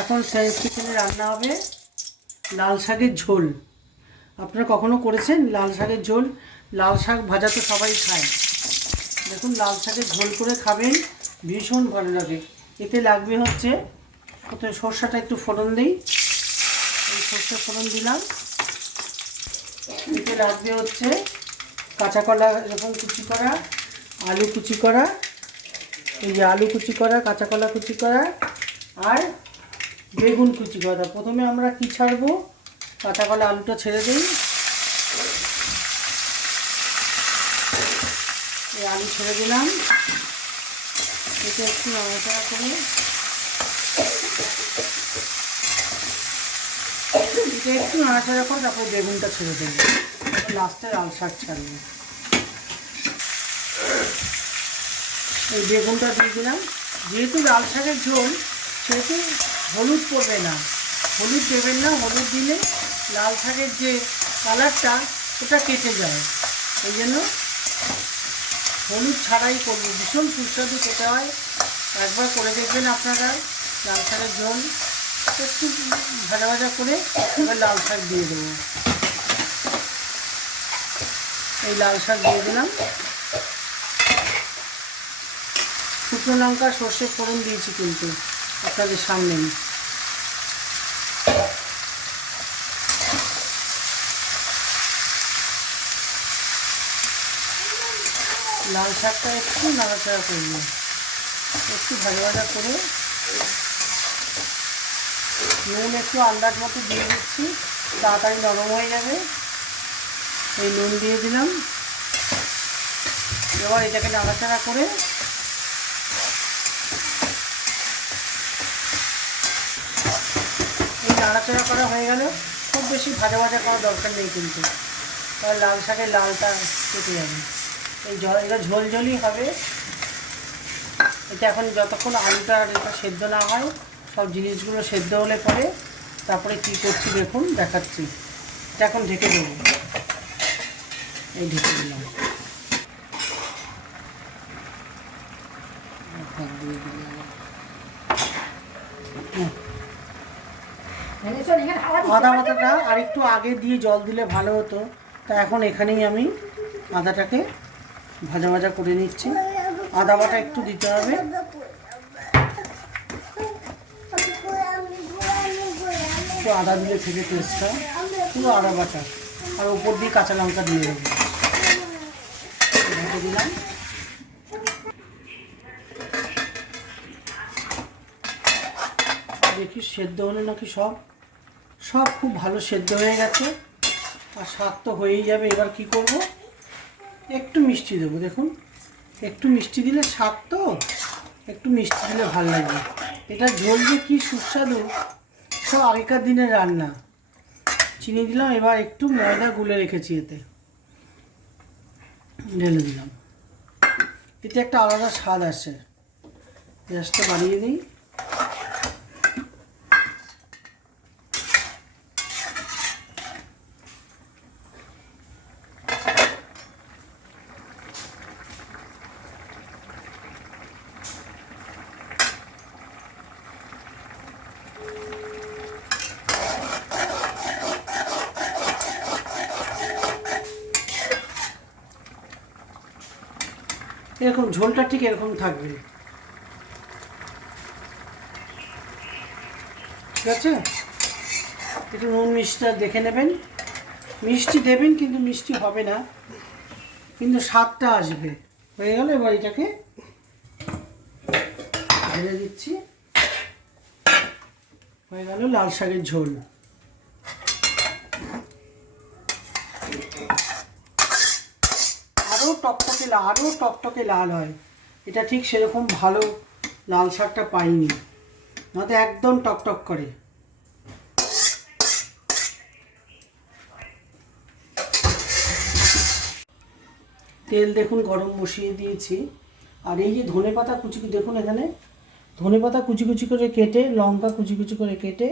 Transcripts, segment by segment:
এখন সাইজ কিচেনে রান্না হবে লাল শাকের ঝোল। আপনারা কখনো করেছেন লাল শাকের ঝোল? লাল শাক ভাজা তো সবাই খায়। দেখুন লাল শাকের ঝোল করে খাবেন, ভীষণ ভালো লাগে। এতে লাগবে হচ্ছে প্রথমে সরষাটা একটু ফোড়ন দিই, এই সরষে ফোড়ন দিলাম। এতে লাগবে হচ্ছে কাঁচা কলা এরকম কুচি করা, আলু কুচি করা, এই যে আলু কুচি করা, কাঁচা কলা কুচি করা আর বেগুন কুচি করা। প্রথমে আমরা কি ছাড়বো, কাঁচা কলা আলুটা ছেড়ে দিই। এই আলু ছেড়ে দিলাম, এটা একটু নাড়াচাড়া করে তারপর বেগুনটা ছেড়ে দেবো, লাস্টে লাল শাক ছাড়বো। এই বেগুনটা দিয়ে দিলাম। যেহেতু লাল শাকের ঝোল সেহেতু হলুদ পড়বে না, হলুদ দেবেন না। হলুদ দিলে লাল শাকের যে কালারটা ওটা কেটে যায়, এই জন্য হলুদ ছাড়াই করবো। ভীষণ সুস্বাদু খেতে হয়, একবার করে দেখবেন আপনারা। লাল শাকের ঝোল একটু ভাজা ভাজা করে এবার লাল শাক দিয়ে দেবো। এই লাল শাক দিয়ে দিলাম, শুকনো লঙ্কা সর্ষে ফোড়ন দিয়েছি কিন্তু আপনাদের সামনেই। লাল শাকটা একটু নাড়াচাড়া করব, একটু ভাজা ভাজা করে নুন একটু আন্দাজ মতো দিয়ে দিচ্ছি, তাড়াতাড়ি নরম হয়ে যাবে। এই নুন দিয়ে দিলাম। এবার এটাকে নাড়াচাড়া করে এই নাড়াচাড়া করা হয়ে গেল। খুব বেশি ভাজা ভাজা করার দরকার নেই কিন্তু, তাহলে লাল শাকের লালটা কেটে যাবে। এই এটা ঝোল ঝোলই হবে। এটা এখন যতক্ষণ আলুটা আর এটা সেদ্ধ না হয়, সব জিনিসগুলো সেদ্ধ হলে পরে তারপরে কী করছি দেখুন, দেখাচ্ছি। এটা এখন ঢেকে দেবো, এই ঢেকে দিলাম। আদা বাটাটা আর একটু আগে দিয়ে জল দিলে ভালো হতো, তা এখন এখানেই আমি আদাটাকে ভাজা ভাজা করে নিচ্ছি। আদা বাটা একটু দিতে হবে, একটু আদা দিলে থেকে টেস্টটা পুরো আদা বাটা। আর উপর দিয়ে কাঁচা লঙ্কা দিয়ে দেবো, ঢেকে দিলাম। দেখি সেদ্ধ হলে নাকি সব খুব ভালো সেদ্ধ হয়ে গেছে, আর শাক তো হয়েই যাবে। এবার কি করব, একটু মিষ্টি দেবো। দেখুন একটু মিষ্টি দিলে, শাক তো একটু মিষ্টি দিলে ভালো লাগবে। এটা ঝোল যে কী সুস্বাদু, সব আগেকার দিনের রান্না। চিনি দিলাম, এবার একটু ময়দা গুলে রেখেছি এতে ঢেলে দিলাম। এতে একটা আলাদা স্বাদ আসে। গ্যাসটা বাড়িয়ে দিই। এরকম ঝোলটা ঠিক এরকম থাকবে, ঠিক আছে? একটু নুন মিষ্টিটা দেখে নেবেন। মিষ্টি দেবেন কিন্তু মিষ্টি হবে না, কিন্তু স্বাদটা আসবে। হয়ে গেল, এবার এটাকে ঢেলে দিচ্ছি। হয়ে গেল লাল শাকের ঝোল। আরও টকটকে লাল হয়। এটা ঠিক সেরকম ভালো লাল শাকটা পাইনি, নয়তো একদম টকটক করে। তেল দেখুন গরম বসিয়ে দিয়েছি। আর এই যে ধনেপাতা কুচি, দেখুন এখানে ধনেপাতা কুচি কুচি করে কেটে, লঙ্কা কুচি কুচি করে কেটে,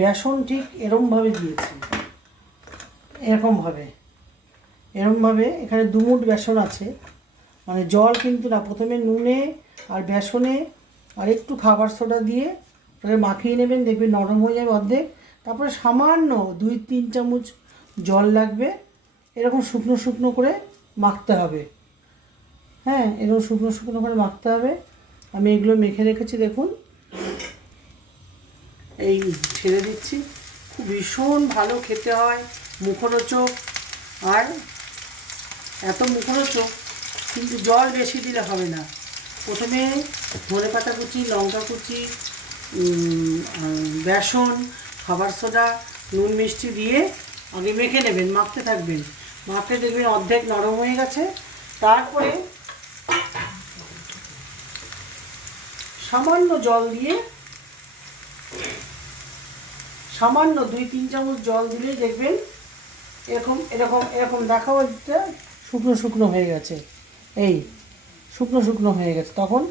বেসন ঠিক এরমভাবে দিয়েছি, এরমভাবে এখানে 2 মুঠ বেসন আছে, মানে জল কিন্তু না। প্রথমে নুনে আর বেসনে আর একটু খাবার সোডা দিয়ে তাহলে মাখিয়ে নেবেন, দেখবেন নরম হয়ে যাবে অর্ধেক। তারপরে সামান্য 2-3 চামচ জল লাগবে, এরকম শুকনো শুকনো করে মাখতে হবে। হ্যাঁ, এরকম শুকনো শুকনো করে মাখতে হবে। আমি এগুলো মেখে রেখেছি, দেখুন এই ছেড়ে দিচ্ছি। খুব ভীষণ ভালো খেতে হয়, মুখরোচক। আর এত মুখরোচক, কিন্তু জল বেশি দিলে হবে না। প্রথমে ধনেপাতা কুচি, লঙ্কা কুচি, বেসন, খাবার সোডা, নুন মিষ্টি দিয়ে আগে মেখে নেবেন, মাখতে থাকবেন। মাখতে দেখবেন অর্ধেক নরম হয়ে গেছে। তারপরে সামান্য জল দিয়ে, সামান্য 2-3 চামচ জল দিলেই দেখবেন এরকম এরকম এরকম দেখাও, একটা শুকনো শুকনো হয়ে গেছে। এই শুকনো শুকনো হয়ে গেছে, তখন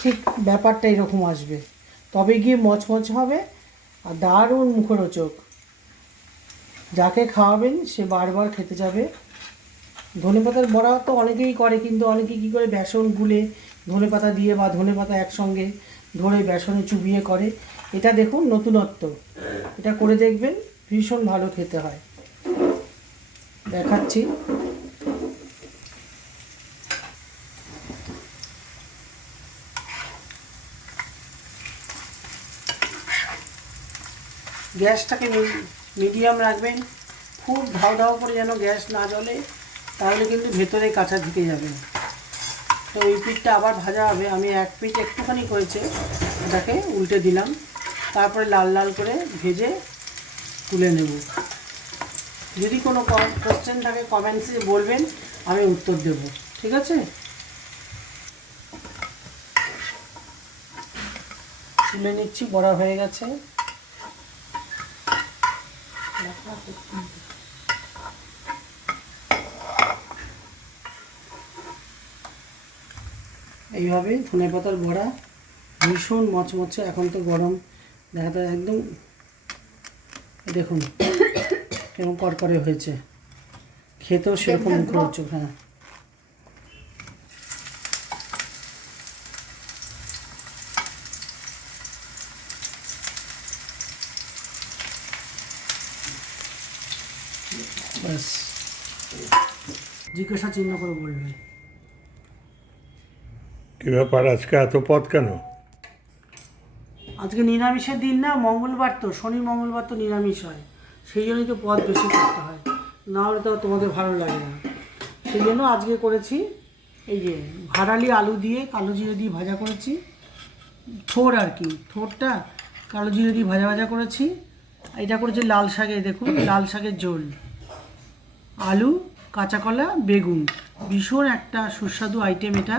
ঠিক ব্যাপারটা এরকম আসবে, তবে গিয়ে মচমচ হবে আর দারুণ মুখরোচক। যাকে খাওয়াবেন সে বারবার খেতে যাবে। ধনেপাতার বড়া তো অনেকেই করে, কিন্তু অনেকে কী করে বেসন গুলে ধনেপাতা দিয়ে বা ধনেপাতা একসঙ্গে ধরে বেসনে চুবিয়ে করে। এটা দেখুন নতুনত্ব, এটা করে দেখবেন, ভীষণ ভালো খেতে হয়। দেখাচ্ছি। গ্যাসটাকে মিডিয়াম রাখবেন, খুব ধাও ধাও করে যেন গ্যাস না জ্বলে, তাহলে কিন্তু ভেতরে কাঁচা ঢুকে যাবে। তো এই পিঠটা আবার ভাজা হবে। আমি এক পিঠ একটুখানি করেছে, এটাকে উল্টে দিলাম, তারপরে লাল লাল করে ভেজে তুলে নেব। যদি কোনো কোশ্চেন থাকে কমেন্টসে বলবেন, আমি উত্তর দেব, ঠিক আছে? তুলে নিচ্ছি, বড়া হয়ে গেছে। এইভাবে ধনেপাতার বড়া ভীষণ মচমচে, এখন তো গরম, দেখা যায় একদম, দেখুন কেমন করকরে হয়েছে, খেতেও সেরকম মুখরোচক। হ্যাঁ, ব্যাস, জিজ্ঞাসা চিহ্ন করে বলবে। কি ব্যাপার, আজকে এত পদ কেন? আজকে নিরামিষের দিন না, মঙ্গলবার তো, শনি মঙ্গলবার তো নিরামিষ হয়, সেই জন্যই তো পদ বেশি করতে হয়, না হলে তো তোমাদের ভালো লাগে না। সেই জন্য আজকে করেছি এই যে ভাড়ালি আলু দিয়ে কালো জিরে দিয়ে ভাজা করেছি, থোড় আর কি, থোড়টা কালো জিরে দিয়ে ভাজা ভাজা করেছি। এটা করেছি লাল শাকে, দেখুন লাল শাকের ঝোল, আলু, কাঁচা কলা, বেগুন, ভীষণ একটা সুস্বাদু আইটেম এটা,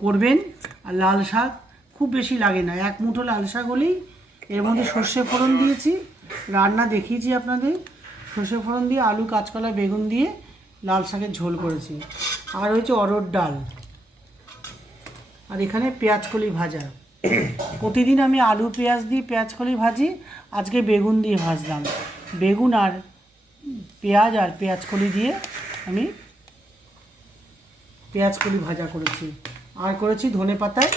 করবেন। আর লাল শাক খুব বেশি লাগে না, এক মুঠো লাল শাক হলেই। এর মধ্যে সর্ষে ফোড়ন দিয়েছি, রান্না দেখিয়েছি আপনাদের, সর্ষে ফোড়ন দিয়ে আলু, কাঁচকলা, বেগুন দিয়ে লাল শাকের ঝোল করেছি। আর হয়েছে অরহর ডাল, আর এখানে পেঁয়াজকলি ভাজা। প্রতিদিন আমি আলু পেঁয়াজ দিয়ে পেঁয়াজকলি ভাজি, আজকে বেগুন দিয়ে ভাজলাম। বেগুন আর পেঁয়াজ আর পেঁয়াজকলি দিয়ে আমি পেঁয়াজকলি ভাজা করেছি। আর করেছি ধনেপাতায়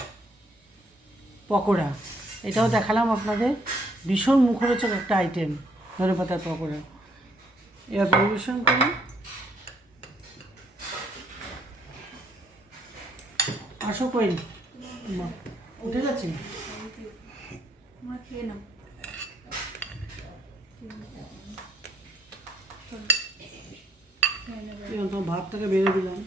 পকোড়া, এটাও দেখালাম আপনাদের, ভীষণ মুখরোচক একটা আইটেম ধনেপাতার পকোড়া। এবার পরিবেশন করি। আসো কই, উঠে গেছে? তো ভাতটাকে বেড়ে দিলাম।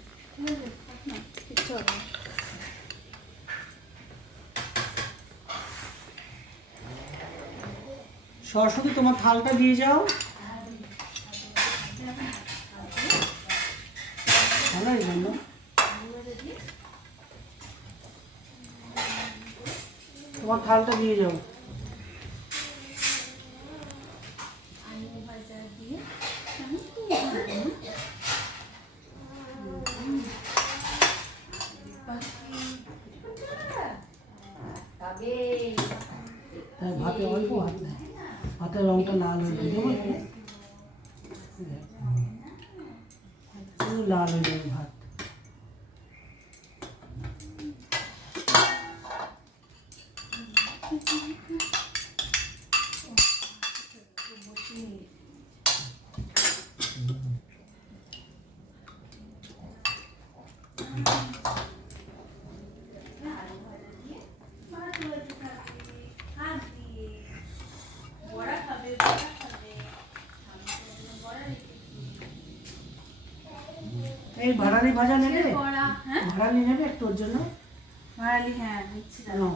সরস্বতী, তোমার থালটা দিয়ে যাও। ভালো এই জন্য তোমার থালটা দিয়ে যাও। ভাতে অল্প ভাত নেই, ভাতের রঙটা লাল হয়ে যাবে, লাল হয়ে যাবে ভাত। ভাড়ালি ভাজা নেবে? বড়া, হ্যাঁ ভাড়ালি নেবে তোর জন্য? ভাড়ালি, হ্যাঁ দিচ্ছি না। নাও।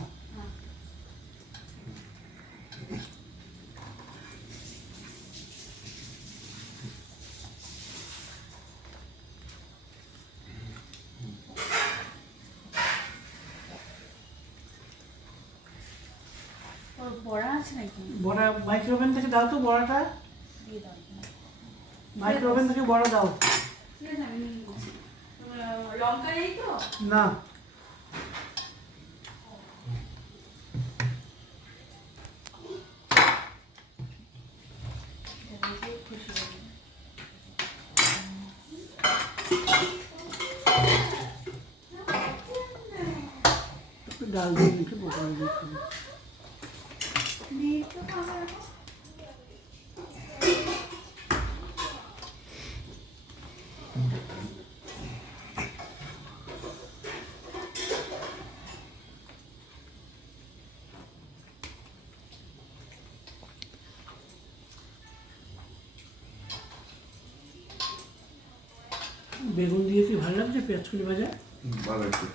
ওর বড়া আছে নাকি? বড়া মাইক্রো ওভেন থেকে দাও তো বড়াটা। দিয়ে দাও। মাইক্রো ওভেন থেকে বড়া দাও। ঠিক আছে, আমি নিয়ে নিচ্ছি। লঙ্কা নেই তো? না, খুশি হয়ে একটু ডাল দিয়ে একটু পটল দিয়ে খাবো। দিয়ে তো খাবার এখন। বেগুন দিয়ে কি ভালো লাগছে পেঁয়াজকলি ভাজা? ভালো লাগছে।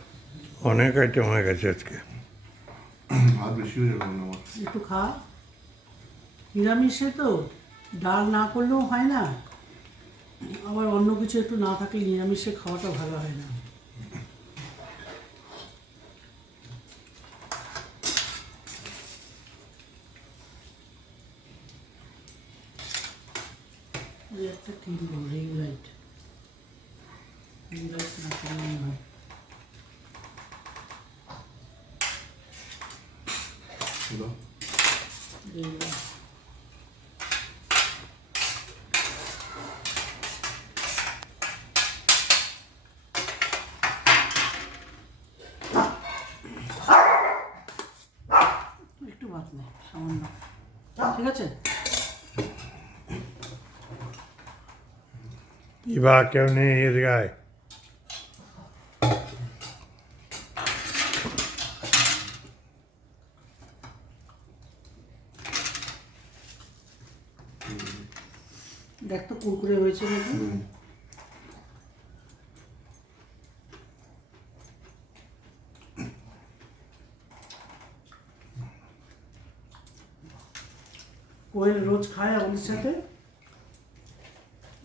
অনেক আইটেম হয়ে গেছে আজকে। ভাত বেশি হয়ে যাবে না আমার। একটু খা। নিরামিষে তো ডাল না করলেও হয় না, আবার অন্য কিছু একটু না থাকলে নিরামিষে খাওয়াটা ভালো হয় না। এই একটা কিনবো রিং লাইট, রিং লাইট না কিনলে হয়। দাও। Ring light. একটু ভাত নেই সামান্য, ঠিক আছে? ইবা কেউ নেই এদিকে আয়। দেখ তো কুরকুরে হয়েছে নাকি। কোয়েল রোজ খায় আমাদের সাথে।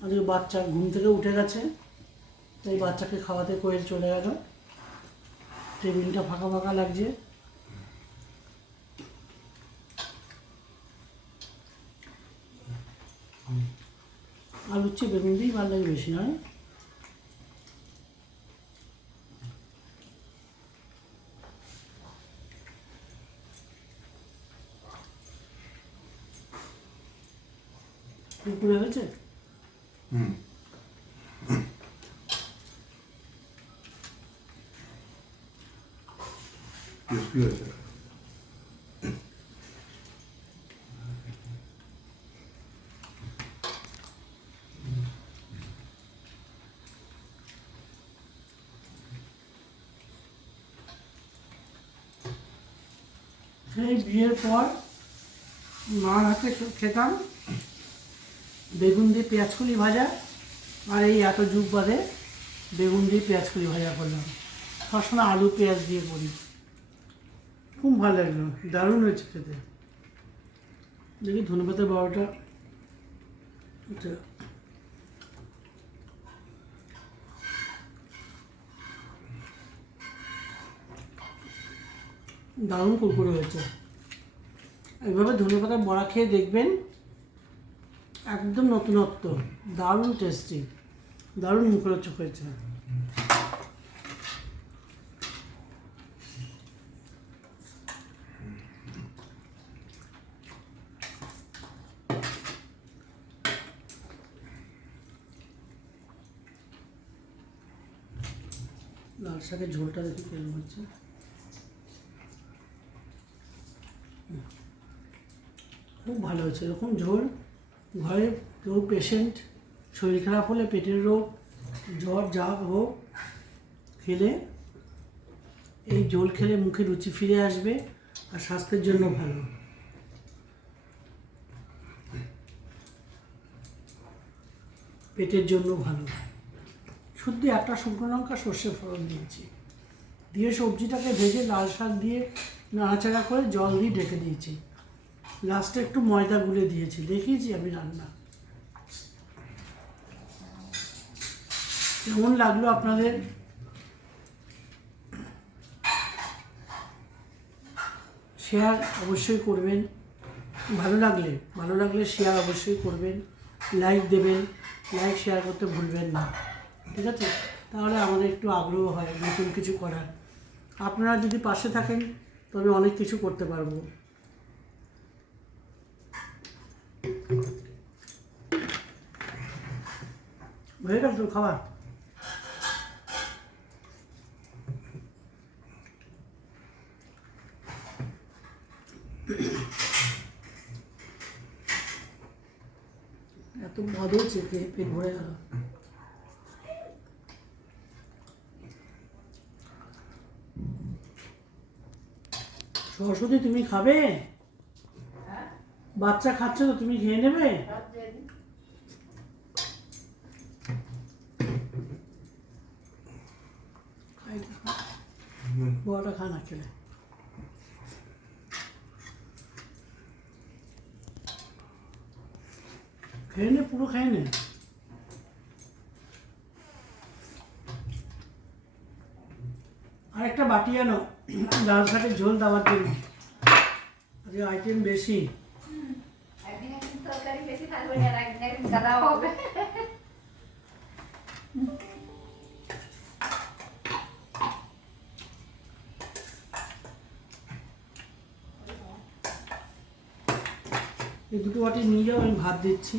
আজকে বাচ্চা ঘুম থেকে উঠে গেছে, তাই বাচ্চাকে খাওয়াতে কোয়েল চলে গেল। টেবিলটা ফাঁকা ফাঁকা লাগছে। আলুর চেয়ে বেগুন দিয়েই ভালো লাগে বেশি, নয়? কুরকুরে হয়েছে? হুম। টেস্টি হয়েছে। সেই বিয়ের পর মার হাতে খেতাম বেগুন দিয়ে পেঁয়াজকলি ভাজা, আর এই এত যুগ বাদে বেগুন দিয়ে পেঁয়াজকলি ভাজা করলাম। সবসময় আলু পেঁয়াজ দিয়ে করি, খুব ভালো লাগলো, দারুণ হয়েছে খেতে। দেখি ধনেপাতার বড়াটা, আচ্ছা দারুণ কুরকুরে হয়েছে। এইভাবে ধনেপাতার বড়া খেয়ে দেখবেন, একদম নতুনত্ব, দারুণ টেস্টি, দারুণ মুখরোচক হয়েছে। লাল শাকের ঝোলটা দেখি কেমন হচ্ছে। খুব ভালো হয়েছে। এরকম ঝোল ঘরে কেউ পেশেন্ট, শরীর খারাপ হলে, পেটের রোগ, জ্বর যা হোক, খেলে এই ঝোল খেলে মুখে রুচি ফিরে আসবে, আর স্বাস্থ্যের জন্য ভালো। পেটের জন্য ভালো, শুদ্ধ একটা শুকনো লঙ্কা সর্ষে ফোড়ন দিয়েছি, দিয়ে সবজিটাকে ভেজে লাল শাক দিয়ে নাড়াচাড়া করে জল দিয়ে ঢেকে দিয়েছি। লাস্টে একটু ময়দা গুলে দিয়েছি, দেখিয়েছি আমি রান্না। কেমন লাগলো আপনাদের? শেয়ার অবশ্যই করবেন, ভালো লাগলে শেয়ার অবশ্যই করবেন, লাইক দেবেন, লাইক শেয়ার করতে ভুলবেন না, ঠিক আছে? তাহলে আমাদের একটু আগ্রহ হয় নতুন কিছু করার। আপনারা যদি পাশে থাকেন তবে অনেক কিছু করতে পারবো। হয়ে গেল তো খাবার? এত মদ হয়েছে, পেট ভরে গেল। সরস্বতী তুমি খাবে? বাচ্চা খাচ্ছে তো, তুমি খেয়ে নেবে? বড়টা খা না খেলে। খেয়ে নে, পুরো খেয়ে নে। আর একটা বাটি আনো লাল শাকের ঝোল দেওয়ার জন্য, আজকে আইটেম বেশি। একদিন তরকারি বেশি থাকবে আর একদিন গাদা হবে। এই দুটো বাটি নিয়ে যাও, আমি ভাত দিচ্ছি।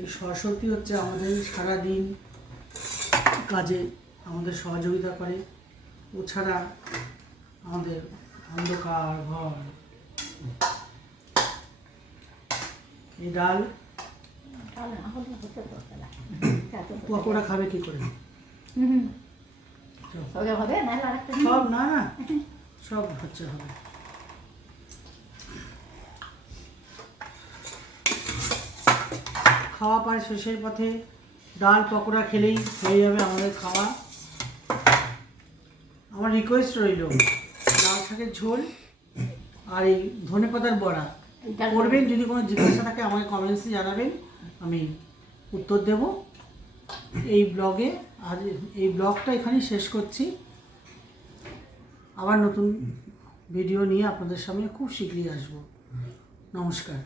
এই সরস্বতী হচ্ছে আমাদের সারাদিন কাজে আমাদের সহযোগিতা করে। ও ছাড়া আমাদের অন্ধকার ঘর। এই ডাল পকোড়া খাবে কি করে? সব না, সব হচ্ছে হবে। খাওয়া পায় শেষের পথে ডাল পকোড়া খেলেই হয়ে যাবে আমাদের খাওয়া। আমার রিকোয়েস্ট রইল, লাল শাকের ঝোল আর এই ধনেপাতার বড়া করবেন। যদি কোনো জিজ্ঞাসা থাকে আমাকে কমেন্টসে জানাবেন, আমি উত্তর দেব এই ব্লগে। আর এই ব্লগটা এখানেই শেষ করছি। আবার নতুন ভিডিও নিয়ে আপনাদের সামনে খুব শীঘ্রই আসবো। নমস্কার।